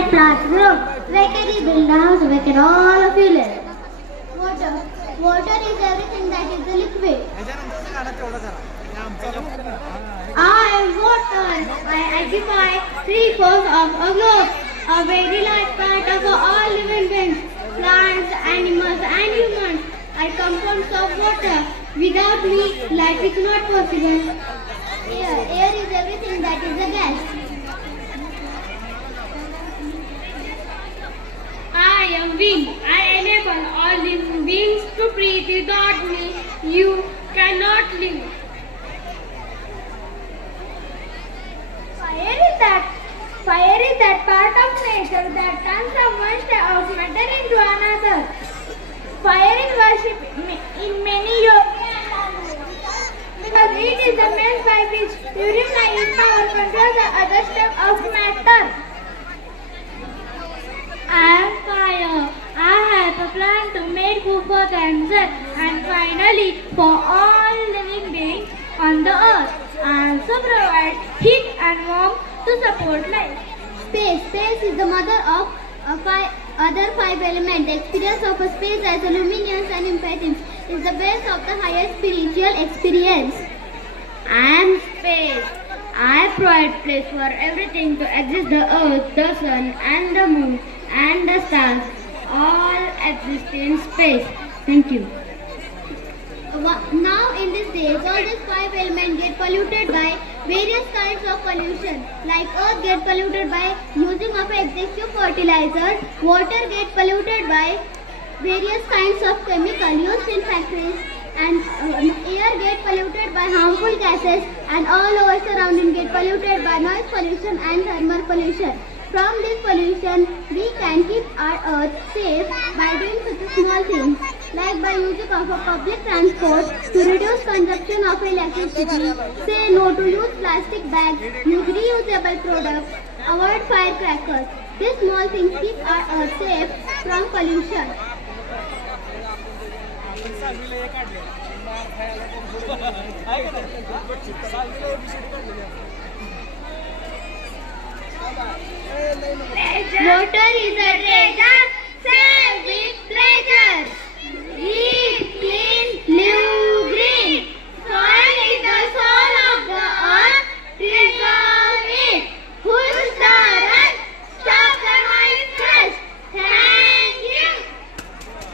like plants grow. Where can you build a house? Where can all of you live? Water. Water is everything that is a liquid. I am water. I occupy 3/4 of a globe, a very large part of all living beings, plants, animals, and humans. I come from soft water. Without me, life is not possible. Air. Air is everything that is a gas. I am wind. I enable all living beings to breathe. Without me, you cannot live. Fire is that part of nature that turns from one state of matter into another. Fire is worshipped in many yoga because it is the means by which purified power controls the other step of matter. I am fire. I have a plan to make food for themselves and finally for all living beings on the earth. I also provide heat and warmth to support life. Space is the mother of other five elements. The experience of a space as a luminous and imperative is the base of the highest spiritual experience. I am space. I provide place for everything to exist. The earth, the sun and the moon and the stars all exist in space. Thank you. Now in these days, all these five elements get polluted by various kinds of pollution. Like earth gets polluted by using of excessive fertilizers, water gets polluted by various kinds of chemical used in factories, and air gets polluted by harmful gases, and all over surrounding get polluted by noise pollution and thermal pollution. From this pollution, we can keep our earth safe by doing such small things, like by using of a public transport to reduce consumption of electricity, say no to use plastic bags, use reusable products, avoid firecrackers. These small things keep our earth safe from pollution. Water is a treasure, save with pleasure.